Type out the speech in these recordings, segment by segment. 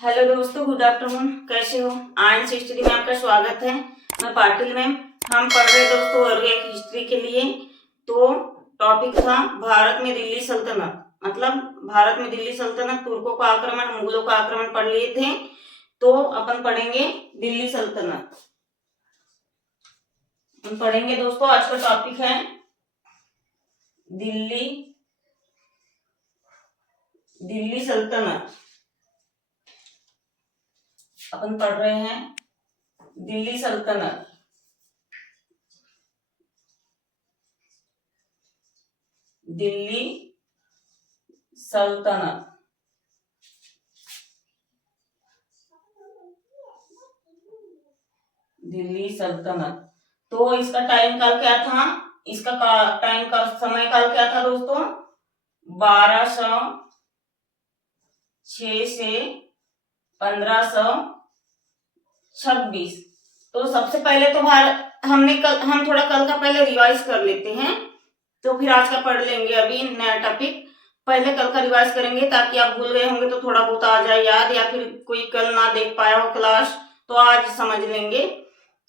Hello दोस्तों, good afternoon. कैसे हो? आयंस हिस्ट्री में आपका स्वागत है। मैं पाटिल मैम। हम पढ़ रहे दोस्तों वर्ग एक हिस्ट्री के लिए। तो टॉपिक था भारत में दिल्ली सल्तनत। मतलब भारत में दिल्ली सल्तनत, तुर्कों का आक्रमण, मुगलों का आक्रमण पढ़ लिए थे। तो अपन पढ़ेंगे दिल्ली सल्तनत। हम पढ़ेंगे दोस्तों, आज का टॉपिक है दिल्ली सल्तनत। अपन पढ़ रहे हैं दिल्ली सल्तनत। दिल्ली सल्तनत। दिल्ली सल्तनत। तो इसका टाइम काल क्या था? इसका टाइम का समय काल क्या था दोस्तों? 1206 से 1526। तो सबसे पहले तो हम थोड़ा कल का पहले रिवाइज कर लेते हैं, तो फिर आज का पढ़ लेंगे। अभी नया टॉपिक पहले कल का रिवाइज करेंगे, ताकि आप भूल गए होंगे तो थोड़ा बहुत आ जाए याद, या फिर कोई कल ना देख पाया हो क्लास तो आज समझ लेंगे।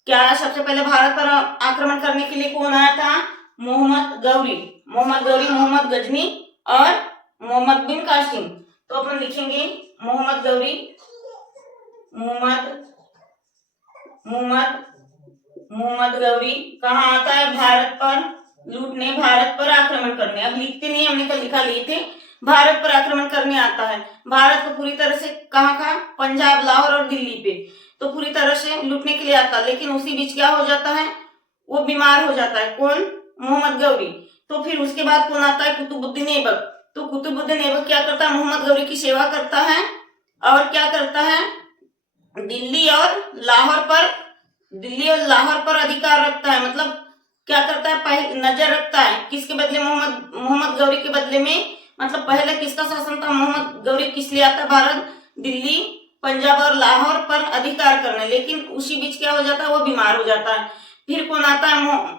क्या सबसे पहले भारत पर आक्रमण करने के लिए कौन आया था? मोहम्मद गौरी, मोहम्मद गजनी और मोहम्मद बिन कासिम। तो अपन लिखेंगे मोहम्मद गौरी, मोहम्मद गौरी कहाँ आता है? भारत पर लूटने, भारत पर आक्रमण करने। अब लिखते नहीं, हमने कल लिखा लिए थे। भारत पर आक्रमण करने आता है। भारत को पूरी तरह से कहाँ? पंजाब, लाहौर और दिल्ली पे तो पूरी तरह से लूटने के लिए आता है। लेकिन उसी बीच क्या हो जाता है? वो बीमार हो जाता है। कौन? मोहम्मद गौरी। तो फिर उसके बाद कौन आता है? कुतुबुद्दीन ऐबक। तो कुतुबुद्दीन ऐबक क्या करता है? मोहम्मद गौरी की सेवा करता है और क्या करता है? दिल्ली और लाहौर पर अधिकार रखता है। मतलब क्या करता है? नजर रखता है। किसके बदले? मोहम्मद गौरी के बदले में। मतलब पहले किसका शासन था? मोहम्मद गौरी किस लिए आता है भारत? दिल्ली, पंजाब और लाहौर पर अधिकार करने। लेकिन उसी बीच क्या हो जाता है? वो बीमार हो जाता है। फिर कौन आता है?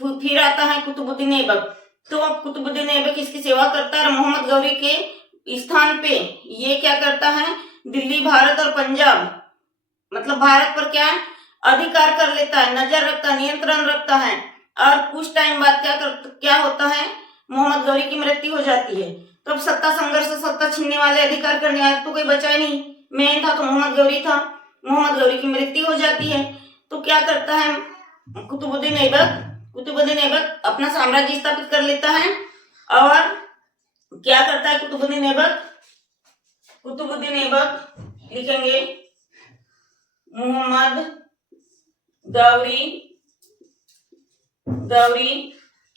फिर आता है कुतुबुद्दीन ऐबक। तो अब कुतुबुद्दीन ऐबक इसकी सेवा करता है। मोहम्मद गौरी के स्थान पे ये क्या करता है? दिल्ली, भारत और पंजाब, मतलब भारत पर क्या है? अधिकार कर लेता है, नजर रखता है, नियंत्रण रखता है। और कुछ टाइम बाद क्या होता है? मोहम्मद गौरी की मृत्यु हो जाती है। तो अब सत्ता संघर्ष, सत्ता छीनने वाले, अधिकार करने वाले तो कोई बचा ही नहीं। मेन था तो मोहम्मद गौरी था। मोहम्मद गौरी की मृत्यु हो जाती है। तो क्या करता है कुतुबुद्दीन ऐबक? अपना साम्राज्य स्थापित कर लेता है। और क्या करता है कुतुबुद्दीन ऐबक लिखेंगे मोहम्मद गौरी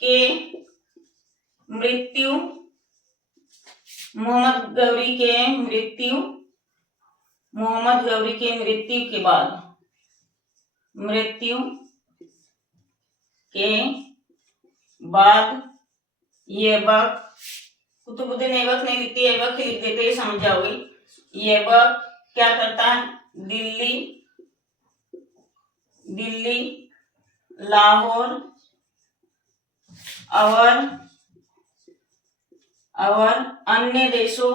के मृत्यु ये ऐबक, कुतुबुद्दीन ऐबक नहीं लिखती, ऐबक ही लिख देते, ये समझ जाओगे। ये ऐबक क्या करता है? दिल्ली, लाहौर और अन्य देशों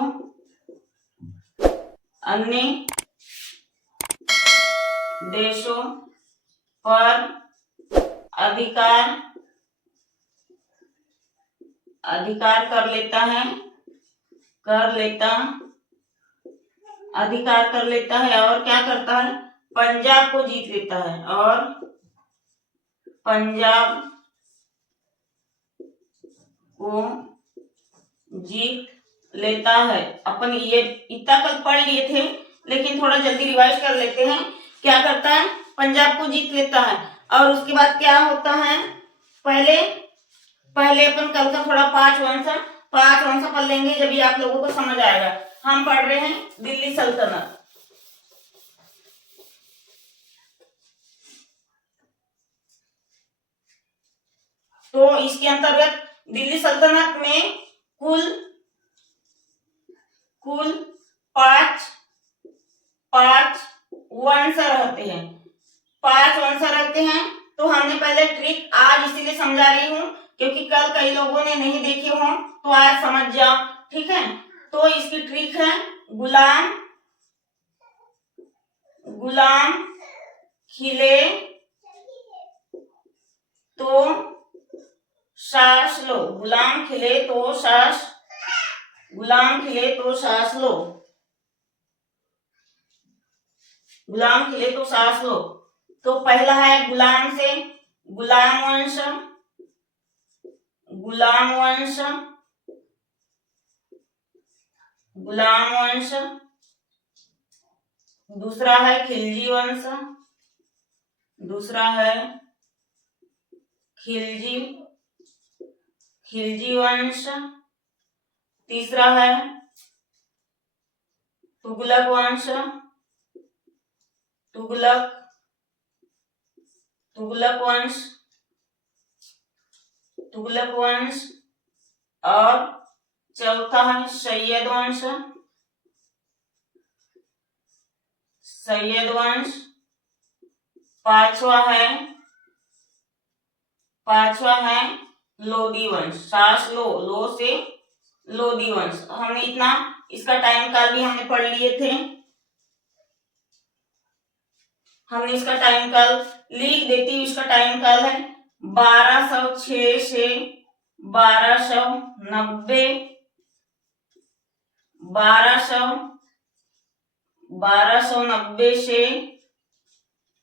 पर अधिकार कर लेता है और क्या करता है? पंजाब को जीत लेता है और पंजाब को जीत लेता है। अपन ये इतना कल पढ़ लिए थे, लेकिन थोड़ा जल्दी रिवाइज कर लेते हैं। क्या करता है? पंजाब को जीत लेता है। और उसके बाद क्या होता है? पहले अपन कल का थोड़ा पांच वंश पढ़ लेंगे, जब ये आप लोगों को समझ आएगा। हम पढ़ रहे हैं दिल्ली सल्तनत। तो इसके अंतर्गत दिल्ली सल्तनत में कुल पांच वंश रहते हैं। तो हमने पहले ट्रिक आज इसीलिए समझा रही हूँ क्योंकि कल कई लोगों ने नहीं देखे हों, तो आज समझ जाओ, ठीक है। तो इसकी ट्रिक है गुलाम गुलाम खिले तो सांस लो। गुलाम खिले तो सांस, गुलाम खिले तो सांस लो। गुलाम खिले तो सांस लो। तो पहला है गुलाम से गुलाम वंश, गुलाम वंश, गुलाम वंश। दूसरा है खिलजी वंश, दूसरा है खिलजी, खिलजी वंश। तीसरा है तुगलक वंश, तुगलक, तुगलक वंश, तुगलक वंश। और चौथा है सैयद वंश, सैयद वंश। पांचवा है लोदी वंश। सांस लो, लो से लोदी वंश। हमने इतना, इसका टाइम काल भी हमने पढ़ लिए थे। हमने इसका टाइम काल लिख देती हूँ। इसका टाइम काल है 1206 से 1290, 1290 से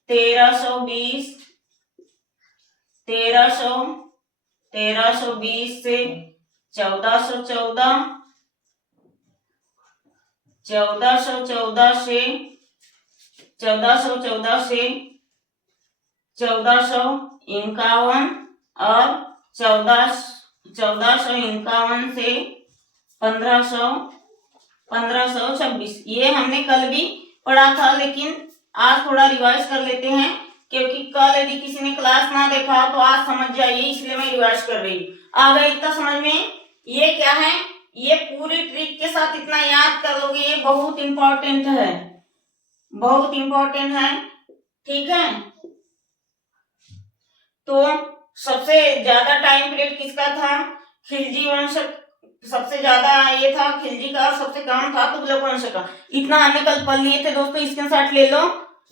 1320, 1320 से 1414, 1414 से 1451 और 1451 से 1526। ये हमने कल भी पढ़ा था, लेकिन आज थोड़ा रिवाइज कर लेते हैं, क्योंकि कल यदि किसी ने क्लास ना देखा तो आज समझ जाइए, इसलिए मैं रिवाइज कर रही हूँ। आ गया इतना समझ में? ये क्या है, ये पूरी ट्रिक के साथ इतना याद कर लोगे, ये बहुत इंपॉर्टेंट है, बहुत इंपॉर्टेंट है। ठीक है, तो सबसे ज्यादा टाइम पीरियड किसका था? खिलजी वंश सबसे ज्यादा ये था खिलजी का, सबसे कम था तुगलक वंश का। इतना हमने कल पढ़ लिए थे दोस्तों, स्क्रीनशॉट ले लो।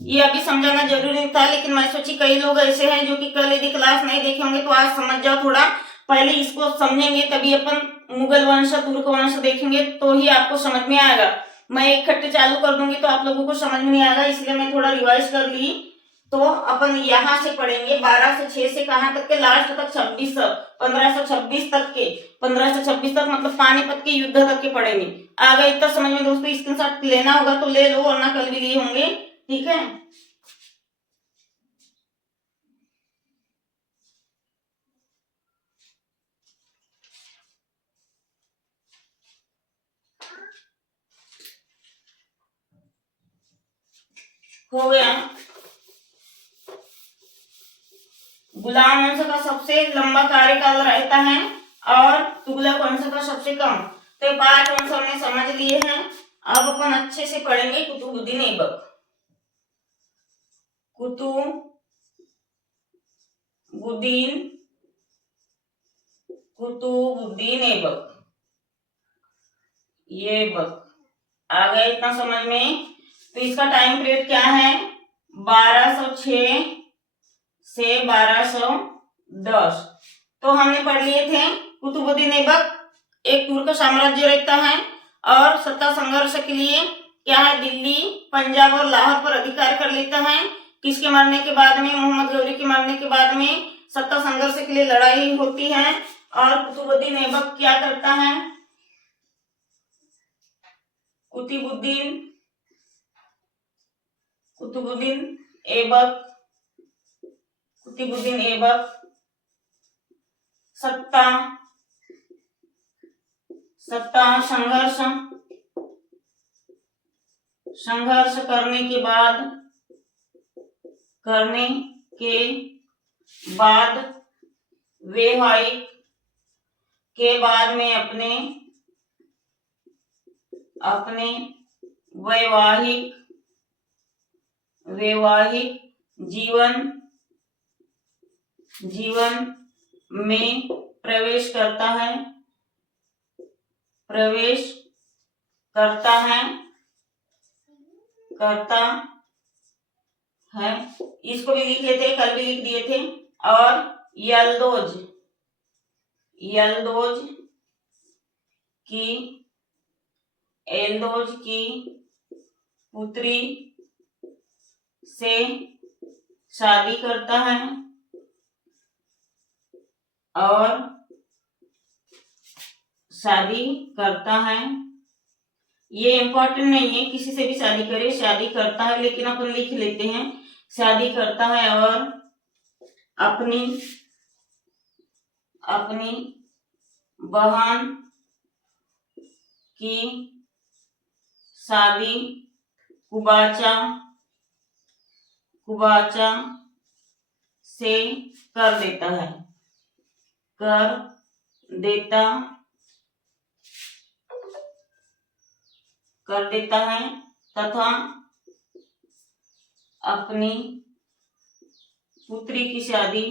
ये अभी समझाना जरूरी नहीं था, लेकिन मैं सोची कई लोग ऐसे हैं जो कि कल यदि क्लास नहीं देखे होंगे तो आज समझ जाओ। थोड़ा पहले इसको समझेंगे तभी अपन मुगल वंश, तुर्क वंश देखेंगे तो ही आपको समझ में आएगा। मैं इकट्ठे चालू कर दूंगी तो आप लोगों को समझ में नहीं आएगा, इसलिए मैं थोड़ा रिवाइज कर ली। तो अपन यहाँ से पढ़ेंगे 12 से 6 से कहाँ तक के, लास्ट तक 26, 1526 तक के, 1526 तक मतलब पानीपत के युद्ध तक के पढ़ेंगे। आ गए इतना समझ में दोस्तों? स्क्रीनशॉट लेना होगा तो ले लो, वरना कल भी लिए होंगे। ठीक है, हो गया। गुलाम वंश का सबसे लंबा कार्यकाल रहता है और तुगलक वंश का सबसे कम। तो 5 वंश हमने समझ लिए हैं। अब अपन अच्छे से पढ़ेंगे कुतुबुद्दीन ऐबक। कुतुबुद्दीन ऐबक, ये बक। आ गया इतना समझ में? तो इसका टाइम पीरियड क्या है? 1206 से 1210। तो हमने पढ़ लिए थे कुतुबुद्दीन ऐबक एक तुर्क साम्राज्य रहता है और सत्ता संघर्ष के लिए क्या है, दिल्ली, पंजाब और लाहौर पर अधिकार कर लेता है। किसके मरने के बाद में? मोहम्मद गौरी के मरने के बाद में सत्ता संघर्ष के लिए लड़ाई होती है। और कुतुबुद्दीन ऐबक क्या करता है? कुतुबुद्दीन ऐबक सत्ता संघर्ष करने के बाद वैवाहिक के बाद में अपने वैवाहिक जीवन में प्रवेश करता है है, इसको भी लिख लेते, कल भी लिख दिए थे। और यल्दोज की एल्दोज की पुत्री से शादी करता है और शादी करता है। ये इम्पोर्टेंट नहीं है, किसी से भी शादी करे, शादी करता है, लेकिन अपन लिख लेते हैं शादी करता है और अपनी बहन की शादी कुबाचा से कर देता है तथा अपनी पुत्री की शादी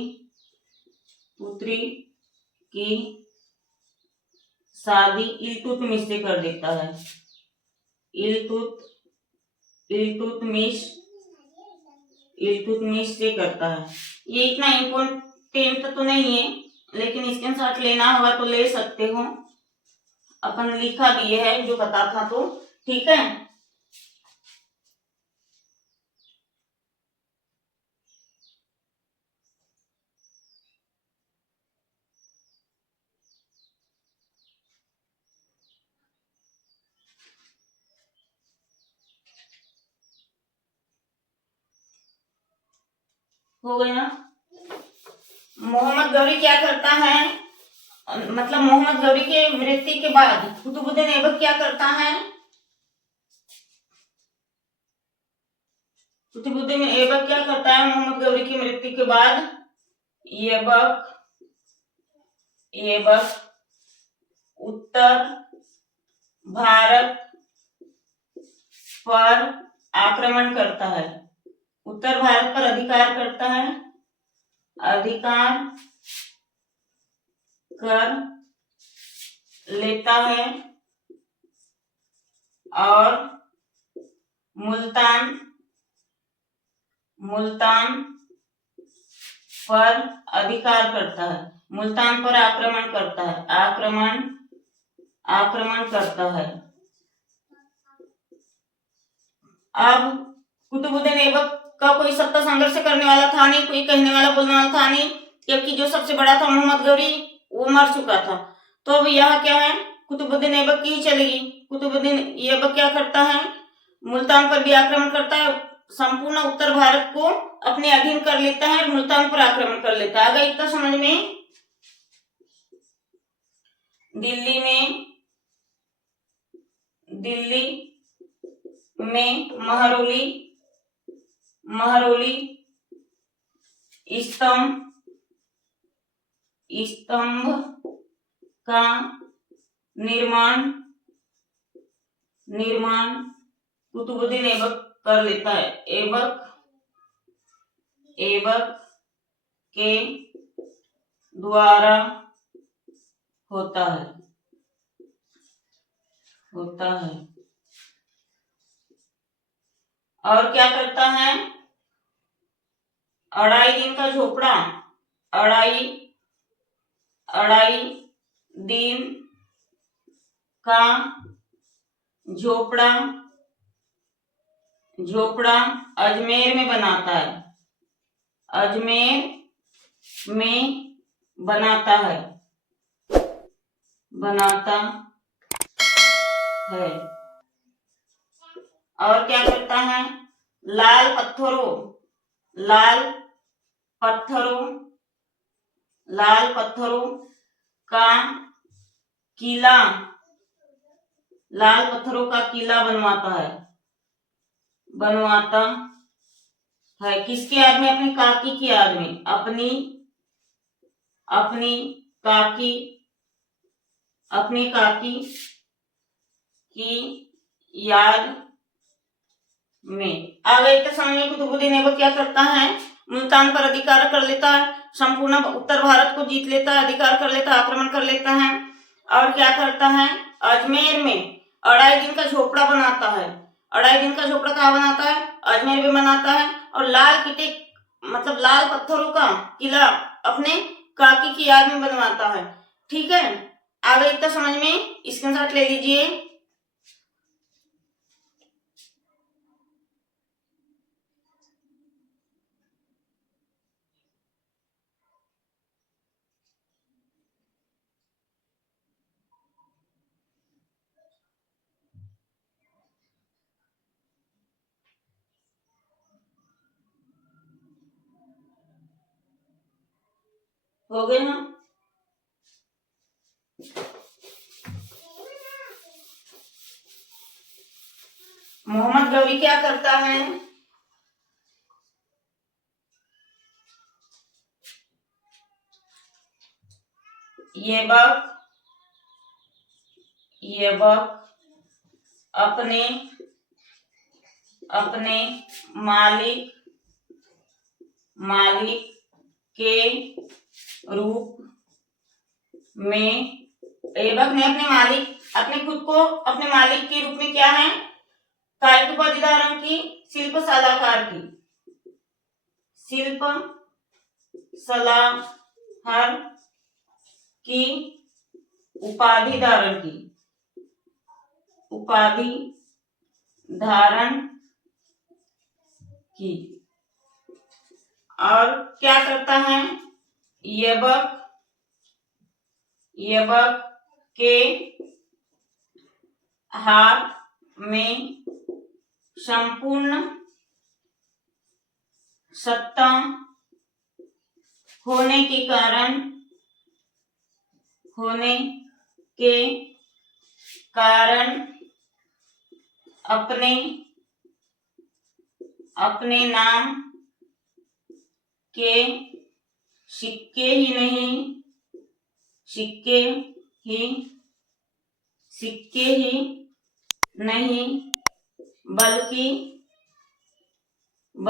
इल्तुतमिश से कर देता है। इल्तुतमिश से करता है। ये इतना इम्पोर्टेंट तो नहीं है, लेकिन स्क्रीनशॉट लेना होगा तो ले सकते हो, अपन लिखा दिए है जो बता था तो ठीक है। हो गया ना। मोहम्मद गौरी क्या करता है, मतलब मोहम्मद गौरी के मृत्यु के बाद कुतुबुद्दीन ऐबक क्या करता है? कुतुबुद्दीन ऐबक क्या करता है मोहम्मद गौरी की मृत्यु के बाद? ऐबक उत्तर भारत पर आक्रमण करता है, उत्तर भारत पर अधिकार कर लेता है और मुल्तान पर अधिकार करता है, मुल्तान पर आक्रमण करता है। अब कुतुबुद्दीन ऐबक का कोई सत्ता संघर्ष करने वाला था नहीं, कोई कहने वाला बोलने वाला था नहीं, क्योंकि जो सबसे बड़ा था मोहम्मद गौरी वो मर चुका था। तो अब यह क्या है, कुतुबुद्दीन ऐबक की ही चलेगी। कुतुबुद्दीन ऐबक क्या करता है, मुल्तान पर भी आक्रमण करता है, संपूर्ण उत्तर भारत को अपने अधीन कर लेता है और मुल्तान पर आक्रमण कर लेता है। आगे इतना समझ में। दिल्ली में महरौली स्तंभ का निर्माण कुतुबुद्दीन ऐबक कर लेता है। ऐबक के द्वारा होता है। और क्या करता है, अढ़ाई दिन का झोपड़ा, अढ़ाई दिन का झोपड़ा अजमेर में बनाता है, बनाता है। और क्या करता है, लाल पत्थरों का किला बनवाता है। किसकी याद में? अपनी काकी की याद में, अपनी काकी की याद में। आ गई तो समझ में। कुतुबुद्दीन ऐबक क्या करता है, मुल्तान पर अधिकार कर लेता है, संपूर्ण उत्तर भारत को जीत लेता है, अधिकार कर लेता है, आक्रमण कर लेता है। और क्या करता है, अजमेर में अढ़ाई दिन का झोपड़ा बनाता है। अढ़ाई दिन का झोपड़ा कहाँ बनाता है? अजमेर में बनाता है। और लाल ईंटे मतलब लाल पत्थरों का किला अपने काकी की याद में बनवाता है। ठीक है, आगे इतना समझ में स्क्रीनशॉट ले लीजिए। हो गए ना? मोहम्मद गौरी क्या करता है? ये वक्त अपने मालिक के रूप में, एबक ने अपने खुद को अपने मालिक के रूप में क्या है? काय की उपाधि धारण की? शिल्प सलाहकार की। शिल्प सलाहकार की उपाधि धारण की। और क्या करता है? यबक के हाथ में संपूर्ण सत्ता होने के कारण अपने नाम के सिक्के ही नहीं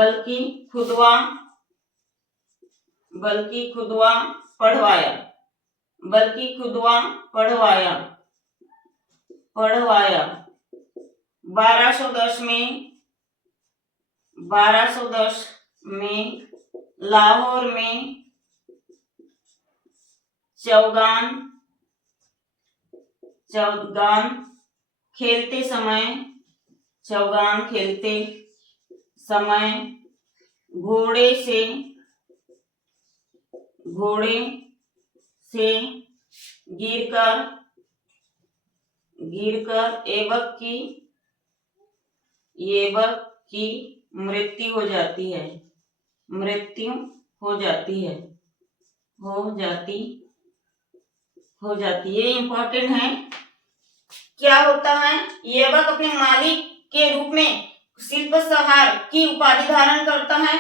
बल्कि खुदवा पढ़वाया 1210 में लाहौर में चौगान खेलते समय घोड़े से गिरकर ऐबक की मृत्यु हो जाती है। ये इंपॉर्टेंट है। क्या होता है? ऐबक अपने मालिक के रूप में शिल्प सहार की उपाधि धारण करता है।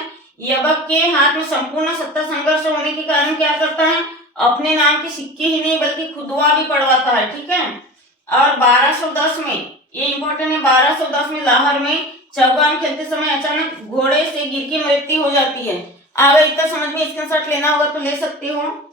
ऐबक के हाथ में संपूर्ण सत्ता संघर्ष होने के कारण क्या करता है? अपने नाम के सिक्के ही नहीं बल्कि खुदवा भी पढ़वाता है। ठीक है, और 1210 में, ये इंपॉर्टेंट है, 1210 में लाहौर में चौगान खेलते समय अचानक घोड़े से गिर की मृत्यु हो जाती है। अगर इतना समझ में स्क्रीनशॉट लेना होगा तो ले सकते हो।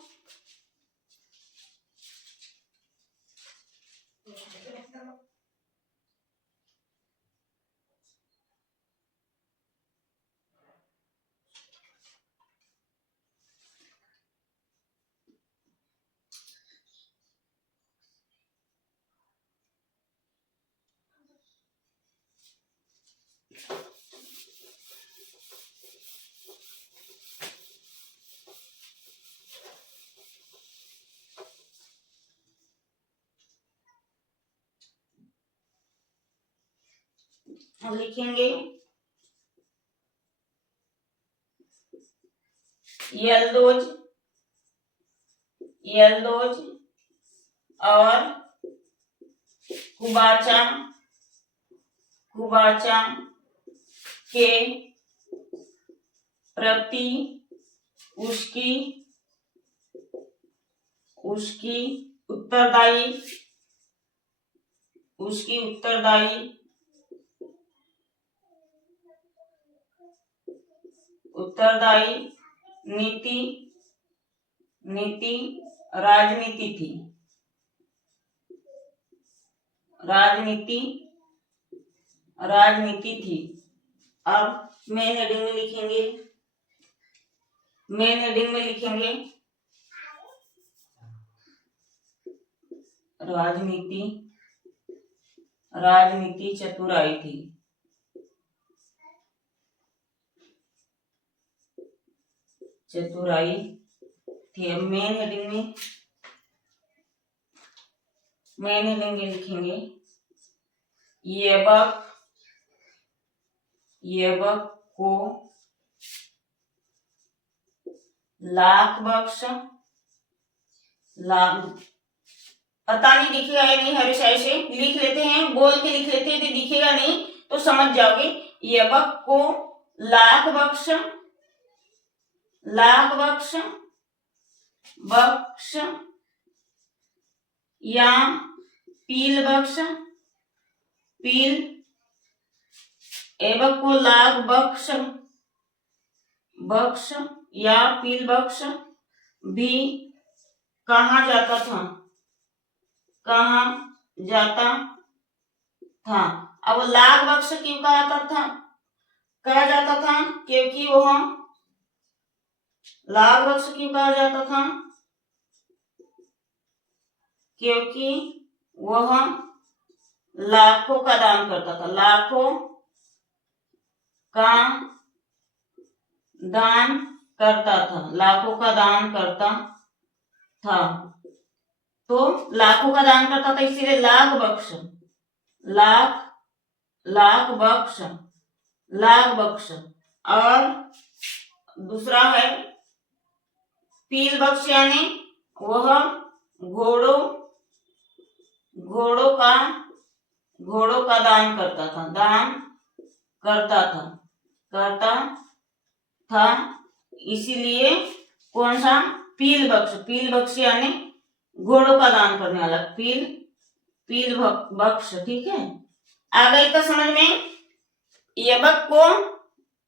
हम लिखेंगे यल्दोज और कुबाचा के प्रति उसकी उत्तरदायी नीति राजनीति थी। अब मेन हेडिंग में लिखेंगे, मेन हेडिंग में लिखेंगे राजनीति, राजनीति चतुराई थी। चतुराई थी। अब मेन हेडिंग में, मेन हेडिंग में लिखेंगे ऐबक, ऐबक को लाख बख्श, लाख, पता नहीं दिखेगा या नहीं, हर शायद से लिख लेते हैं, बोल के लिख लेते हैं, तो दिखेगा नहीं तो समझ जाओगे। ऐबक को लाख बख्श, लाख बख्श, बख्श या पील बख्श, पील, ऐबक को लाख बख्श, बख्श या पील बख्श भी कहा जाता था, कहा जाता था। अब लाख बख्श क्यों कहा जाता था? क्योंकि वह, लाख बख्श क्यों कहा जाता था? क्योंकि वह लाखों का दान करता था, लाखों का दान करता था, लाखों का दान करता था। तो लाखों का दान करता था, इसीलिए लाख बख्श, लाख, लाख बख्श, लाख बख्श। और दूसरा है पील बख्श, यानी वह घोड़ों, घोड़ों का दान करता था, दान करता था, इसीलिए कौन सा? पील बख्श, पील बख्श यानी घोड़ों का दान करने वाला, पील बख्श। ठीक है, आ गई तो समझ में? ऐबक को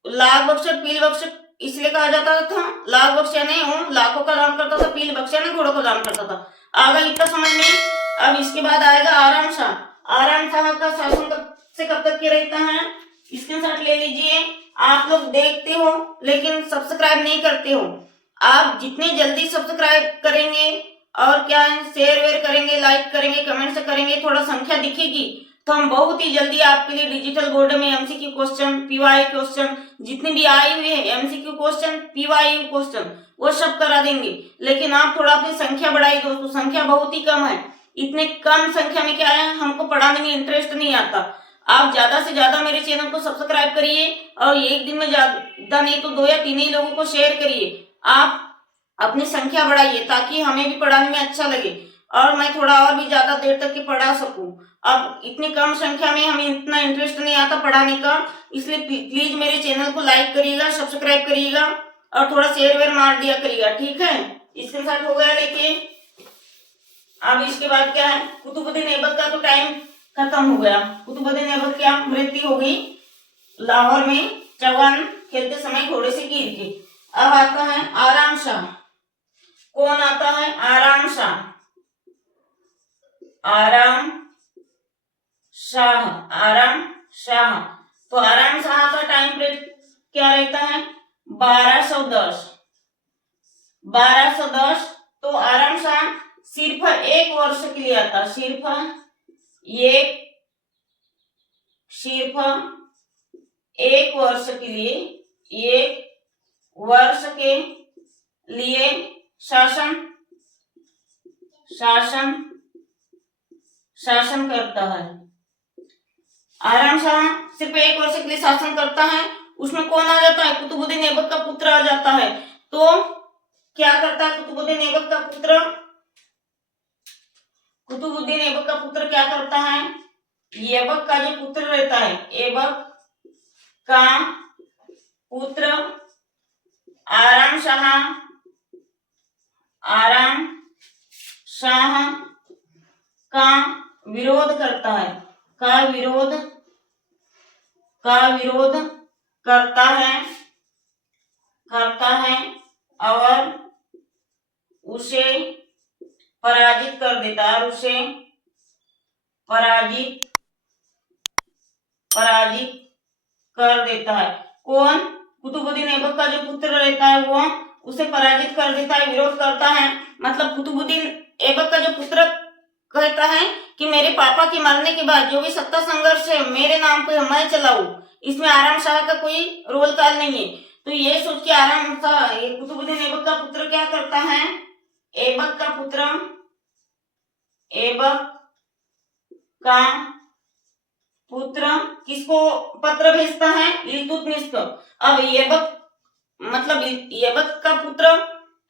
लाख बख्श, पील बख्श इसलिए कहा जाता था, लाख बख्श यानी वो लाखों का दान करता था, पील बख्श यानी घोड़ों का दान करता था। आ गई इतना समझ में? अब इसके बाद आएगा आराम शाह। आराम शाह का शासन कब से कब तक के रहता है? स्क्रीनशॉट ले लीजिए। आप लोग देखते हो लेकिन सब्सक्राइब नहीं करते हो। आप जितने जल्दी सब्सक्राइब करेंगे और क्या है, शेयर वेयर करेंगे, लाइक करेंगे, कमेंट करेंगे, थोड़ा संख्या दिखेगी तो हम बहुत ही जल्दी आपके लिए डिजिटल बोर्ड में एमसीक्यू क्वेश्चन, पीवाई क्वेश्चन, जितने भी आए हुए हैं एमसीक्यू क्वेश्चन, पीवाई क्वेश्चन, वो सब करा देंगे। लेकिन आप थोड़ा अपनी संख्या बढ़ाइए दोस्तों, संख्या बहुत ही कम है। इतने कम संख्या में क्या है, हमको पढ़ाने में इंटरेस्ट नहीं आता। आप ज्यादा से ज्यादा मेरे चैनल को सब्सक्राइब करिए और एक दिन में ज्यादा नहीं तो 2 या 3 ही लोगों को शेयर करिए। आप अपनी संख्या बढ़ाइए ताकि हमें भी पढ़ाने में अच्छा लगे और मैं थोड़ा और भी ज्यादा देर तक के पढ़ा सकूं। अब इतनी कम संख्या में हमें इतना इंटरेस्ट नहीं आता पढ़ाने का, इसलिए प्लीज मेरे चैनल को लाइक करिएगा, सब्सक्राइब करिएगा और थोड़ा शेयर वेयर मार दिया करिएगा। ठीक है, इसके साथ हो गया। लेके अब इसके बाद क्या है, कुतुबुद्दीन ऐबक का तो टाइम खत्म हो गया। कुतुबुद्दीन ऐबक क्या मृत्यु हो गई लाहौर में चौगान खेलते समय घोड़े से गिर के। अब आता है आराम शाह। कौन आता है? आराम शाह। आराम शाह, आराम शाह। तो आराम शाह का टाइम पीरियड क्या रहता है? 1210, 1210। तो आराम शाह सिर्फ 1 वर्ष के लिए आता, सिर्फ 1 वर्ष के लिए, 1 वर्ष के लिए शासन करता है। आराम शाह सिर्फ 1 वर्ष के लिए शासन करता है। उसमें कौन आ जाता है? कुतुबुद्दीन ऐबक का पुत्र आ जाता है। तो क्या करता है कुतुबुद्दीन ऐबक का पुत्र? कुतुबुद्दीन ऐबक का पुत्र क्या करता है? ऐबक का जो पुत्र रहता है, ऐबक का पुत्र आराम शाह का विरोध करता है, का विरोध करता है और उसे पराजित कर देता है, और उसे पराजित कर देता है। कौन? कुतुबुद्दीन ऐबक का जो पुत्र रहता है वो उसे पराजित कर देता है, विरोध करता है। मतलब कुतुबुद्दीन ऐबक का जो पुत्र कहता है कि मेरे पापा के मरने के बाद जो भी सत्ता संघर्ष है मेरे नाम पे मैं चलाऊं, इसमें आराम शाह का कोई रोल काल नहीं है। तो ये सोच के आराम शाह कुतुबुद्दीन ऐबक का पुत्र क्या करता है, ऐबक का पुत्र किसको पत्र भेजता है, इल्तुतमिश को। अब ऐबक मतलब ऐबक का पुत्र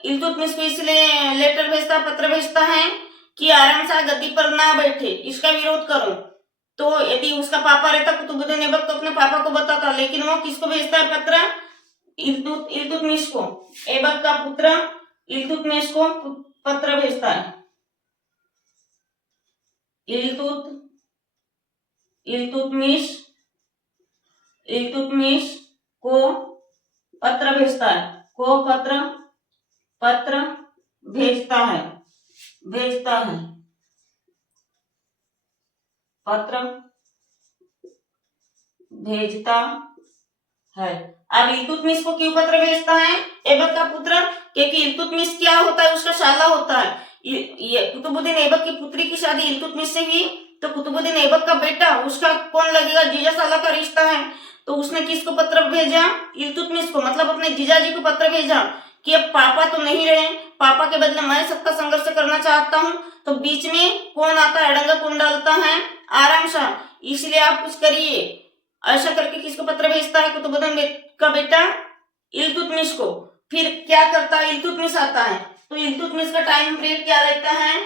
इल्तुतमिश को इसलिए लेटर भेजता, पत्र भेजता है कि आराम शाह गद्दी पर ना बैठे, इसका विरोध करो। तो यदि उसका पापा रहता कुतुबुद्दीन ऐबक तो अपने पापा को बताता, लेकिन वो किसको भेजता है पत्र, इल्तुतमिश को। ऐबक का पुत्र इल्तुतमिश को पत्र भेजता है, इल्तुतमिश को पत्र भेजता है, पत्र भेजता है, पत्र भेजता है। अब इल्तुतमिश को क्यों पत्र भेजता है ऐबक का पुत्र, क्योंकि इल्तुतमिश क्या होता है, उसका शाला होता है। ये कुतुबुद्दीन ऐबक की पुत्री की शादी इल्तुतमिश से हुई, तो कुतुबुद्दीन ऐबक का बेटा उसका कौन लगेगा, जीजा साला का रिश्ता है। तो उसने किसको पत्र भेजा, इल्तुतमिश को, मतलब अपने जीजाजी को पत्र भेजा कि अब पापा तो नहीं रहे, पापा के बदले मैं सत्ता संघर्ष करना चाहता हूँ। तो बीच में कौन आता है, अड़ंगा कौन डालता है, आराम शाह, इसलिए आप कुछ करिए। ऐसा करके किसको पत्र भेजता है, कुतुबुद्दीन का बेटा इल्तुतमिश को। फिर क्या करता है, इल्तुतमिश आता है। तो इल्तुतमिश का टाइम पीरियड क्या रहता है,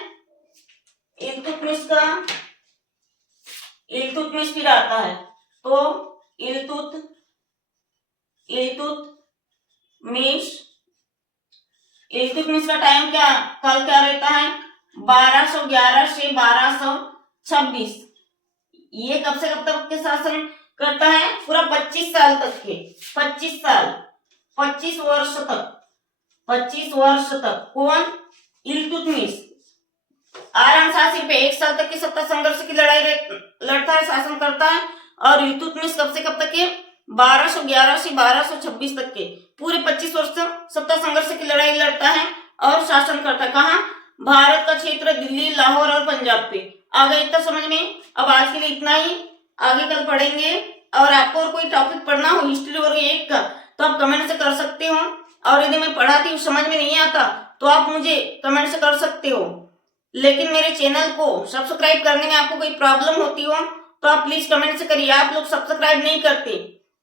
इल्तुतमिश फिर आता है। तो इल्तुतमिश का टाइम क्या काल क्या रहता है, 1211 से 1226। ये कब से कब तक के शासन करता है, पूरा 25 साल तक के, 25 वर्ष तक कौन, इल्तुतमिश। आराम शाह सिर्फ 1 साल तक की सत्ता संघर्ष की लड़ाई लड़ता है, शासन करता है। और इल्तुतमिश कब से कब तक के, 1211 से 1226 तक के पूरे 25 वर्ष सत्ता संघर्ष की लड़ाई लड़ता है और शासन करता है। कहाँ, भारत का क्षेत्र दिल्ली, लाहौर और पंजाब पे। आ गया इतना समझ में। अब आज के लिए इतना ही, आगे कल पढ़ेंगे। और आपको और कोई टॉपिक पढ़ना हो हिस्ट्री वर्ग 1 का तो आप कमेंट से कर सकते हो, और यदि मैं पढ़ाती हूँ समझ में नहीं आता तो आप मुझे कमेंट से कर सकते हो। लेकिन मेरे चैनल को सब्सक्राइब करने में आपको कोई प्रॉब्लम होती हो तो आप प्लीज कमेंट से करिए। आप लोग सब्सक्राइब नहीं करते,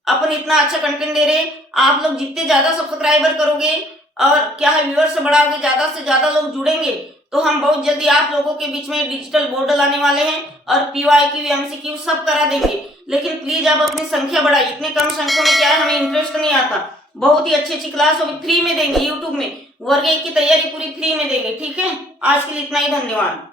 अपन इतना अच्छा कंटेंट दे रहे, आप लोग जितने ज्यादा सब्सक्राइबर करोगे और क्या है व्यूअर्स से बढ़ाओगे, ज्यादा से ज्यादा लोग जुड़ेंगे तो हम बहुत जल्दी आप लोगों के बीच में डिजिटल बोर्ड लाने वाले हैं और PYQ MCQ सब करा देंगे। लेकिन प्लीज आप अपनी संख्या बढ़ाइए, इतने कम संख्या में क्या है हमें इंटरेस्ट नहीं आता। बहुत ही अच्छी अच्छी क्लास होगी, फ्री में देंगे यूट्यूब में, वर्ग 1 की तैयारी पूरी फ्री में देंगे। ठीक है, आज के लिए इतना ही, धन्यवाद।